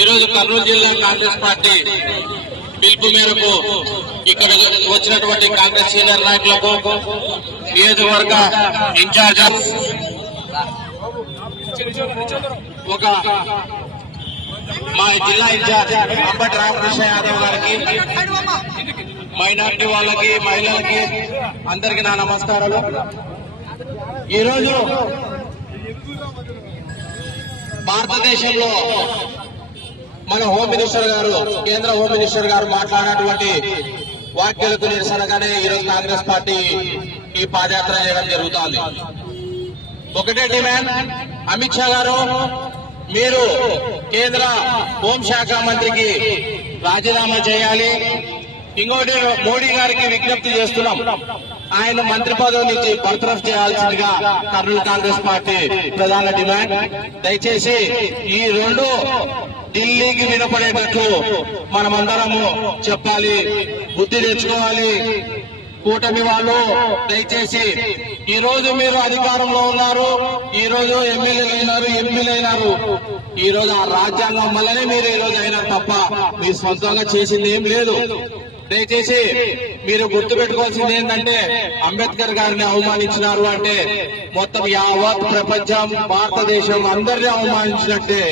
ఈరోజు కర్నూలు జిల్లా కాంగ్రెస్ పార్టీ పిలుపు మేరకు ఇక్కడ వచ్చినటువంటి కాంగ్రెస్ సీనియర్ నాయకులకు, నియోజకవర్గ ఇన్ఛార్జ్ ఒక మా జిల్లా ఇన్ఛార్జ్ అంబటి రామకృష్ణ యాదవ్ గారికి, మైనార్టీ వాళ్ళకి, మహిళలకి అందరికీ నా నమస్కారాలు. ఈరోజు భారతదేశంలో మన హోమ్ మినిస్టర్ గారు, కేంద్ర హోమ్ మినిస్టర్ గారు మాట్లాడినటువంటి వ్యాఖ్యలకు నిరసనగానే ఈరోజు కాంగ్రెస్ పార్టీ ఈ పాదయాత్ర చేయడం జరుగుతోంది. ఒకటే డిమాండ్, అమిత్ షా గారు మీరు కేంద్ర హోంశాఖ మంత్రికి రాజీనామా చేయాలి. ఇంకోటి మోడీ గారికి విజ్ఞప్తి చేస్తున్నాం, ఆయన మంత్రి పదవి నుంచి బర్తరఫ్ చేయాల్సిందిగా కర్నూలు కాంగ్రెస్ పార్టీ ప్రధాన డిమాండ్. దయచేసి ఈ రెండు ఢిల్లీకి వినపడేటట్లు మనమందరము చెప్పాలి, బుద్ధి తెచ్చుకోవాలి. కూటమి వాళ్ళు దయచేసి ఈ రోజు మీరు అధికారంలో ఉన్నారు, ఈ రోజు ఎమ్మెల్యేలు అయినారు, ఎంపీలు అయినారు. ఈ రోజు ఆ రాజ్యాంగం వల్లనే మీరు ఈ రోజు అయినారు తప్ప మీ సొంతంగా చేసింది ఏం లేదు. దయచేసి మీరు గుర్తుపెట్టుకోవాల్సింది ఏంటంటే, అంబేద్కర్ గారిని అవమానించినారు అంటే మొత్తం యావత్ ప్రపంచం, భారతదేశం అందరినీ అవమానించినట్టే.